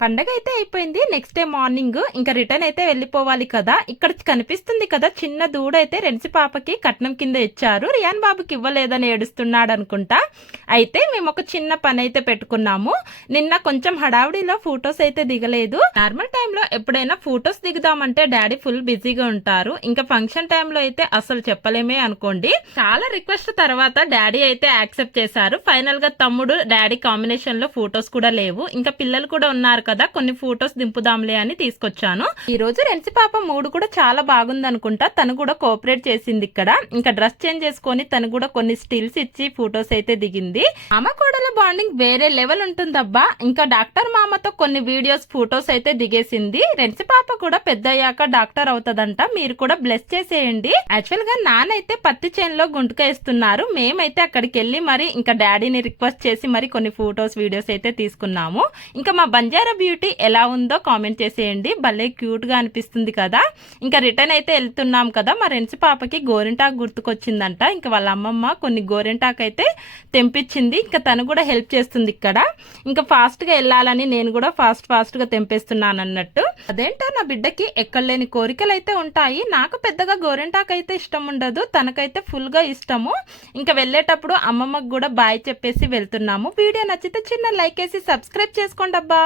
పండగ అయితే అయిపోయింది. నెక్స్ట్ డే మార్నింగ్ ఇంకా రిటర్న్ అయితే వెళ్ళిపోవాలి కదా. ఇక్కడ కనిపిస్తుంది కదా చిన్న దూడ అయితే రెన్సి పాపకి కట్నం కింద ఇచ్చారు. రియాన్ బాబుకి ఇవ్వలేదని ఏడుస్తున్నాడు అనుకుంటా. అయితే మేము ఒక చిన్న పని అయితే పెట్టుకున్నాము. నిన్న కొంచెం హడావిడిలో ఫొటోస్ అయితే దిగలేదు. నార్మల్ టైంలో ఎప్పుడైనా ఫొటోస్ దిగుదామంటే డాడీ ఫుల్ బిజీగా ఉంటారు. ఇంకా ఫంక్షన్ టైంలో అయితే అసలు చెప్పలేమే అనుకోండి. చాలా రిక్వెస్ట్ తర్వాత డాడీ అయితే యాక్సెప్ట్ చేశారు. ఫైనల్గా తమ్ముడు డాడీ కాంబినేషన్లో ఫొటోస్ కూడా లేవు. ఇంకా పిల్లలు కూడా ఉన్నారు కదా కొన్ని ఫొటోస్ దింపుదాంలే అని తీసుకొచ్చాను. ఈ రోజు రెన్సి పాప మూడు కూడా చాలా బాగుంది అనుకుంటా తను కూడా కోఆపరేట్ చేసింది ఇక్కడ. ఇంకా డ్రెస్ చేంజ్ చేసుకొని తను కూడా కొన్ని స్టిల్స్ ఇచ్చి ఫొటోస్ అయితే దిగింది. మామ కోడల బాండింగ్ వేరే లెవెల్ ఉంటుందబ్బా. ఇంకా డాక్టర్ మామతో కొన్ని వీడియోస్ ఫొటోస్ అయితే దిగేసింది. రెన్సి పాప కూడా పెద్ద అయ్యాక డాక్టర్ అవుతదంట. మీరు కూడా బ్లెస్ చేసేయండి. యాక్చువల్గా నానైతే పత్తి చేనులో గుంటుక వేస్తున్నారు. మేమైతే అక్కడికి వెళ్ళి మరి ఇంకా డాడీని రిక్వెస్ట్ చేసి మరి కొన్ని ఫొటోస్ వీడియోస్ అయితే తీసుకున్నాము. ఇంకా మా బంజారా బ్యూటీ ఎలా ఉందో కామెంట్ చేసేయండి. భలే క్యూట్గా అనిపిస్తుంది కదా. ఇంకా రిటర్న్ అయితే వెళ్తున్నాం కదా. మా రెంచి పాపకి గోరింటాకు గుర్తుకొచ్చిందంట. ఇంకా వాళ్ళ అమ్మమ్మ కొన్ని గోరింటాకు అయితే తెంపించింది. ఇంకా తను కూడా హెల్ప్ చేస్తుంది ఇక్కడ. ఇంకా ఫాస్ట్గా వెళ్ళాలని నేను కూడా ఫాస్ట్ ఫాస్ట్గా తెంపేస్తున్నాను అన్నట్టు అదేంటో నా బిడ్డకి ఎక్కడ లేని కోరికలు అయితే ఉంటాయి. నాకు పెద్దగా గోరింటాకు అయితే ఇష్టం ఉండదు. తనకైతే ఫుల్గా ఇష్టము. ఇంకా వెళ్ళేటప్పుడు అమ్మమ్మకు కూడా బాయ్ చెప్పేసి వెళ్తున్నాము. వీడియో నచ్చితే చిన్న లైక్ వేసి సబ్స్క్రైబ్ చేసుకోండి అబ్బా.